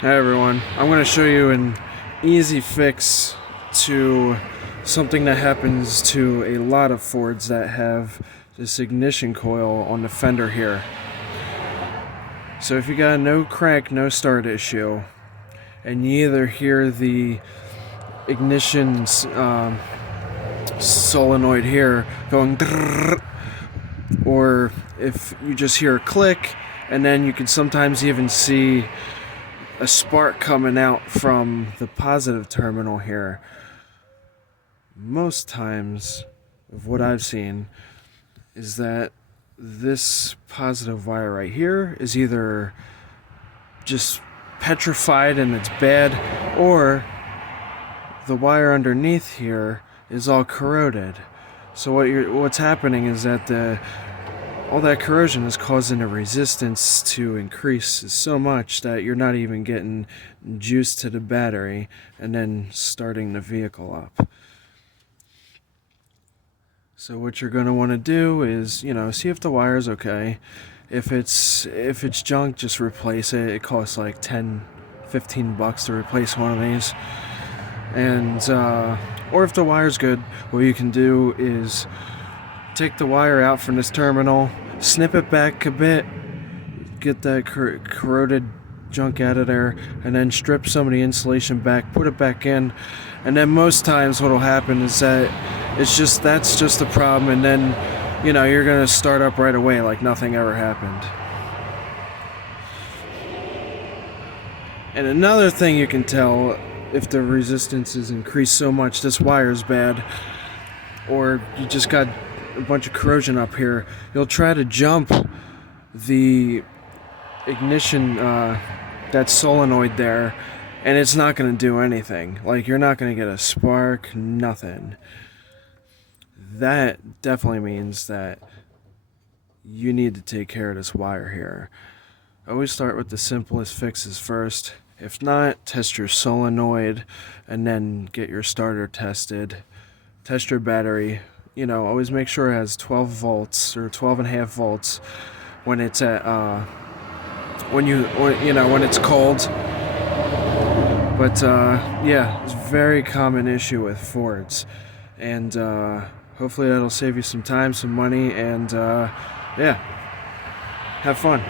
Hi everyone, I'm going to show you an easy fix to something that happens to a lot of Fords that have this ignition coil on the fender here. So if you got a no crank, no start issue, and you either hear the ignition solenoid here going drrrr, or if you just hear a click, and then you can sometimes even see a spark coming out from the positive terminal here. Most times, of what I've seen, is that this positive wire right here is either just petrified and it's bad, or the wire underneath here is all corroded. So what's happening is that all that corrosion is causing the resistance to increase so much that you're not even getting juice to the battery and then starting the vehicle up. So what you're going to want to do is, see if the wire's okay. If it's junk, just replace it. It costs like $10-15 to replace one of these. And or if the wire's good, what you can do is take the wire out from this terminal, snip it back a bit, get that corroded junk out of there, and then strip some of the insulation back, put it back in, and then most times what will happen is that that's just the problem, and then you're gonna start up right away like nothing ever happened. And another thing you can tell if the resistance is increased so much this wire is bad, or you just got a bunch of corrosion up here, you'll try to jump the ignition, that solenoid there, and it's not going to do anything. Like, you're not going to get a spark, nothing. That definitely means that you need to take care of this wire here. Always start with the simplest fixes first. If not, test your solenoid and then get your starter tested. Test your battery. Always make sure it has 12 volts or 12.5 volts when it's at when it's cold. But yeah, it's a very common issue with Fords, and hopefully that'll save you some time, some money, and yeah, have fun.